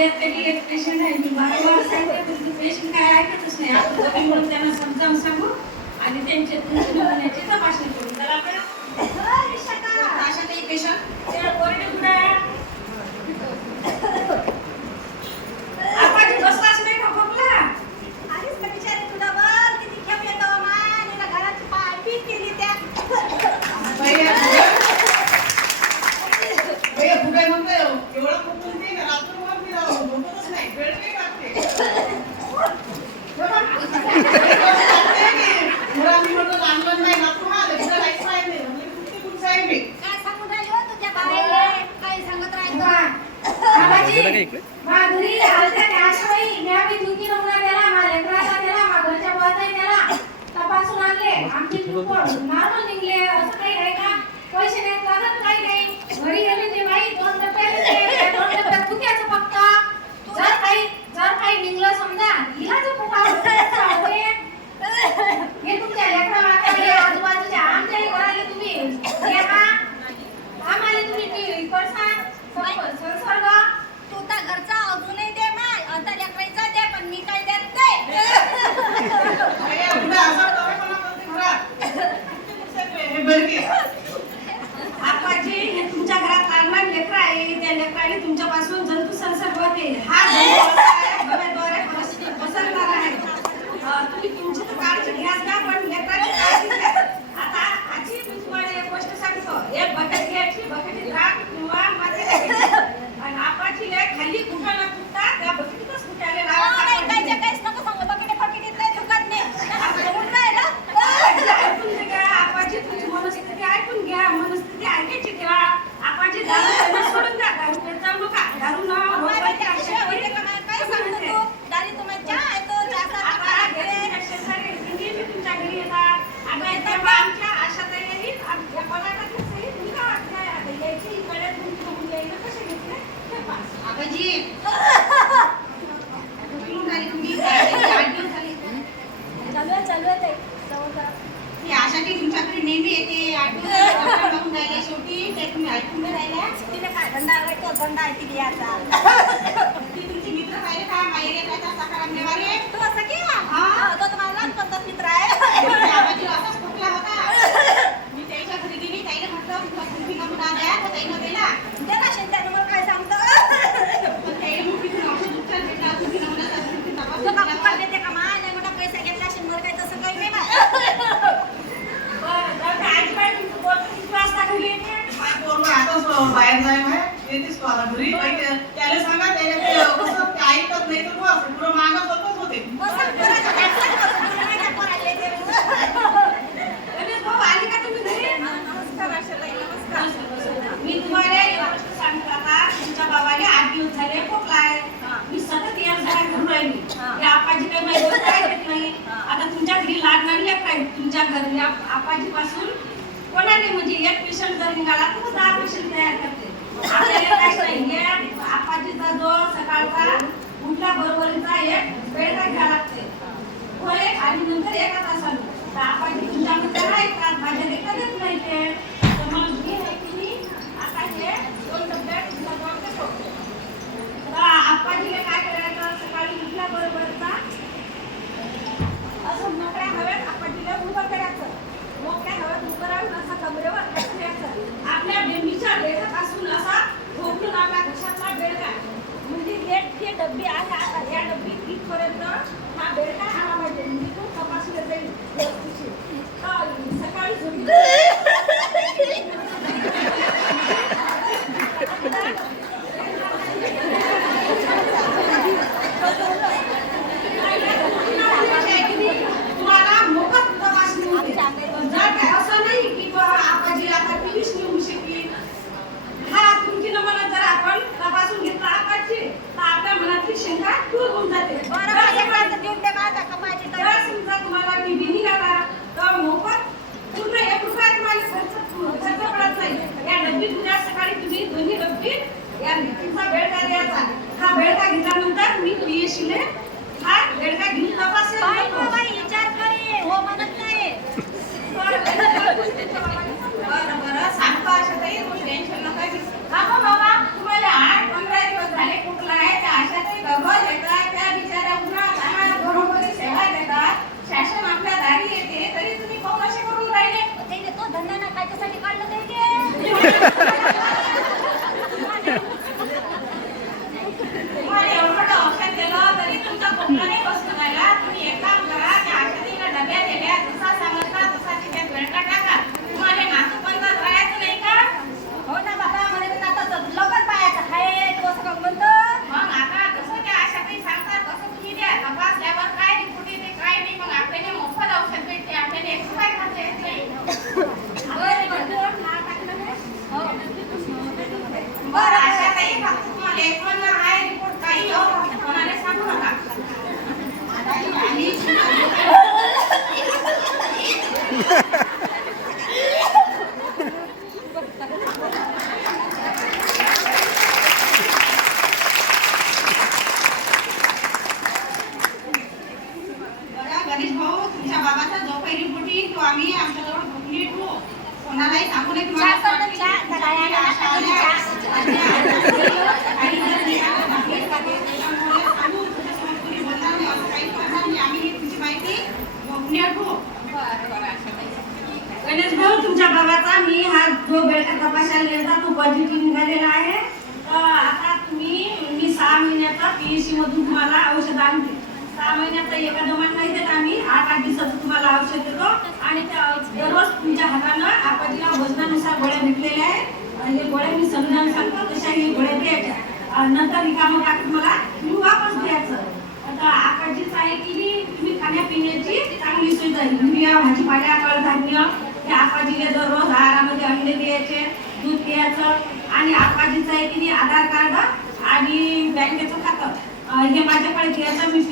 Patient आहे मी वारंवार सांगते पण पेशंट काय ऐकतच नाही. आपण त्यांना समजावून सांगू आणि त्यांच्या तपासणी करू तर आपण अशा काही पेशंट ते कोरडे कुठे आहे आपण बसलाच नाही का खोकला भैया भैया फुटाय म्हणतोय एवढा खूप म्हणते का रात्रभर मी राहू झोपतच नाही वेळ नाही लागते आम्ही म्हणतो लहान नाही रात्र माझं तिथं लाइट पाहिजे म्हणजे कुठे कुठे आहे मी बाबाजी, माधुरी आलत्या त्या आशाबाई, मी आम्ही दुखी नमुना दिला, माझ्या लेकराला दिला, माझ्या घरच्या बुवाचाही दिला. तपासून आणले. आमची रिपोर्ट नॉर्मल निघले. असं काही नाही का? पैसे नाहीत लागत, काही नाही. घरी गेले ते बाई, दोन डब्बे दिले. त्या दोन डब्यात दुख्याचं फक्त. जर काही जर काही निघलं समजा इलाज खूप आवडते हे तुमच्या लेकरा वाकाले आजूबाजूच्या आमच्याही घराले तुम्ही हे का आम्हाला तुम्ही टी- करसान संप- संसर्ग भैया पुढे असा दवाखाना करते घरात हे बरकी आपाजी हे तुमच्या घरात लहान लेकर आहे त्या लेकराने तुमच्यापासून जंतू संसर्ग होते हा जंतू असा आहे, हवेद्वारे परस्पर पसरणारा आहे अं, तुम्ही तुमची तर काळजी घ्याच का पण लेकराची काळजी घ्या आता आजी मी तुम्हाला एक गोष्ट सांगतो एक बकेट घ्यायची बकेटीत राख किंवा माती टाकायची. आणि आपाजीला खाली कुठं न कुठता त्या बकेटीतच कुठायला लावायचं ऐकून घ्या आपाची तुमची मनस्थिती ऐकून घ्या मनस्थिती ऐकायची घ्या आपाची दारू पिणं सोडून द्या दारू पित जाऊ नका दारू न रोगाची आशा होईल. आता घरी शेजारी नेहमी तुमच्या घरी येतात आणि तेव्हा आमच्या आशाताई येईल, आमच्या कोणाकडे सही तुम्ही काय वाटतंय? आता यायची इकडे तुमची मुलगी आहे ना, कशी घेतले? हे पास. आबाजी, कुठून आली तुम्ही? आठ दिवस झाले. ही आशाताई तुमच्याकडे नेहमी येते आठ दिवस झाले, डॉक्टर बघून राहिले. शेवटी ते तुम्ही ऐकून नाही राहिल्या. ती तुमची मित्र पाहिले का माहेरी येतात सकाराम नेवारे आबाजी असाच खोकला होता. मी त्याच्या घरी गेली ताईने म्हटलं तुला कुल्फी नमुना द्या तर ताईनं दिला पण ताईने मुठीतून औषध उपचार भेटला कुल्फी नमुन्याचा कुल्फी तपासून. आजी बाई, तुमचं पोरगं किती वाजता घरी येते? काय बाहेर जाय घरी त्याला सांगा त्याला ते कसं ते ऐकत नाही तर बस पुढं मागं स्वतःच होते रमेश भाऊ, आले का तुम्ही घरी? मी तुम्हाला एक गोष्ट सांगते आता तुमच्या बाबाने आठ दिवस झाले खोकला आहे मी सतत या राहिली या आपाजी काही माझी गोष्ट ऐकत नाही आता तुमच्या घरी लेकर आहे तुमच्या घरी आपाजी पासून कोणाने म्हणजे एक पेशंट जर निघाला तर दहा पेशंट तयार करते आपाजीचा जो सकाळचा उठल्या बरोबरीचा एक वेळ काय लागते होय आणि नंतर एका तासानं तर आपाजी तुमच्यामध्ये ऐकतात माझ्या नाही ते तर मग मी आहे की मी आता हे दोन डबे तुमच्याजवळ तर आपाजीला काय करायचं सकाळी उठल्याबरोबरचा असं मोकळ्या हवेत आपाजीला उभं करायचं मोकळ्या हवेत उभं राहून असा कमरेवर आपल्या बेंबीच्या असा खोकलून आपल्या घशातला बेडका म्हणजे हे जे डब्बी आहे आता या डब्बी इथपर्यंत हा बेडका आला पाहिजे. म्हणजे तो तपासला जाईल सकाळी झोपी गणेश भाऊ तुमच्या बाबाचा जो काही रिपोर्ट तो आम्ही आमच्याजवळ नीट ठेवू कोणालाही सांगू नये तुम्हाला ही. गणेश भाऊ तुमच्या बाबाचा मी हा जो बेटा तपासायला गेला तो पॉझिटिव्ह निघालेला आहे. तर आता तुम्ही मी सहा महिन्याचा पीएससी मधून तुम्हाला औषध आणते. सहा महिन्याचा एका दमान नाही देत आम्ही. आठ आठ दिवसाचं तुम्हाला औषध देतो. आणि त्या दररोज तुमच्या हातानं आपाजीला वजनानुसार गोळ्या भेटलेल्या आहेत. आणि हे गोळ्या मी समजावून सांगतो तशा हे गोळ्या द्यायच्या नंतर रिकामं टाकून मला तुम्ही वापस द्यायचं आता आकाजीच आहे की तुम्ही खाण्यापिण्याची चांगली सोय झाली युरिया भाजीपाल्या कडधान्य ते आपाजीला दररोज आहारामध्ये अंडे द्यायचे दूध द्यायचं आणि आपाजीचं आहे की आधार कार्ड आणि बँकेचं खातं. हे माझ्याकडे द्यायचं मी